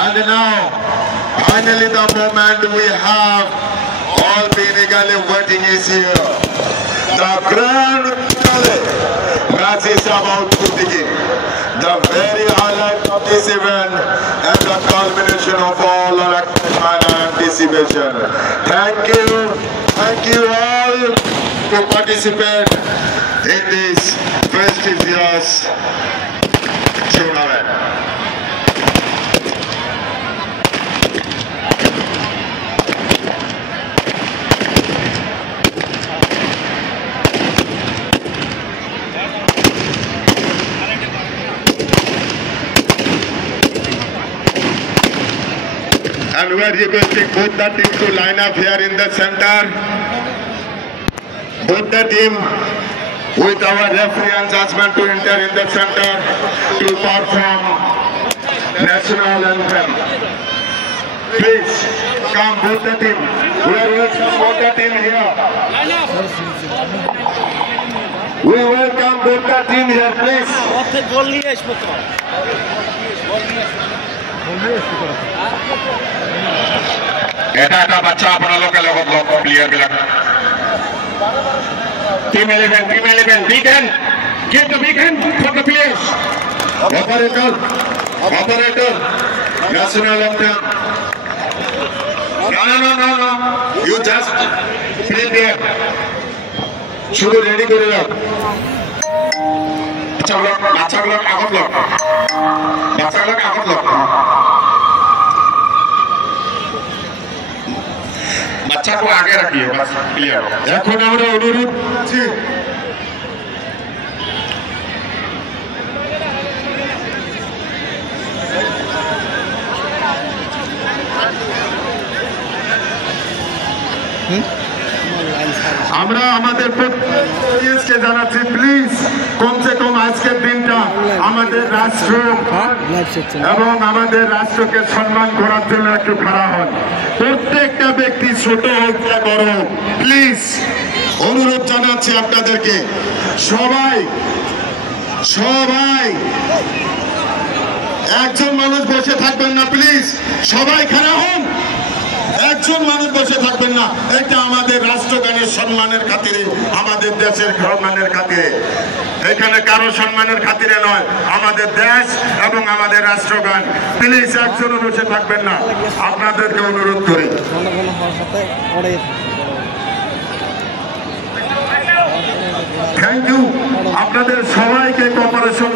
And now, finally the moment we have all been eagerly waiting is here. The grand finale match is about to begin. The very highlight of this event and the culmination of all our excitement and anticipation. Thank you all to participate in this prestigious tournament. And we are requesting both the teams to line up here in the center. Both the team with our referee and judgment to enter in the center to perform national anthem. Please come both the team. We are welcome both the team here. We welcome both the team here, please. এটা একটা বাচ্চা আপনার লোকের লগত প্লেয়ার বিলাক team 11 big hand give the big hand for the players operator national anthem. No, you just play there. শুধু রেডি করে রাখ। বাচ্চাগুলো আগত লোক बच्चा को आगे रखिए बस क्लियर এখন আমরা অনুরোধ করছি আমরা আমাদের প্রত্যেককে জানাচ্ছি প্লিজ কমসে কম আজকের দিনটা আমাদের রাষ্ট্র এবং আমাদের রাষ্ট্রকে সম্মান করার জন্য একটু খাড়া হন। প্রত্যেকটা ব্যক্তি ছোট হোক বা বড় হোক প্লিজ অনুরোধ জানাচ্ছি আপনাদেরকে সবাই একজন মানুষ বসে থাকবেন না প্লিজ সবাই খাড়া হন। একজন মানুষ বসে থাকবেন না। এটা আমাদের রাষ্ট্রগানের সম্মানের খাতিরে আমাদের দেশের সম্মানের খাতিরে এখানে কারো সম্মানের খাতিরে নয় আমাদের দেশ এবং আমাদের রাষ্ট্রগান প্লিজ একজন বসে থাকবেন না আপনাদেরকে অনুরোধ করি। থ্যাংক ইউ আপনাদের সবাইকে কোঅপারেশন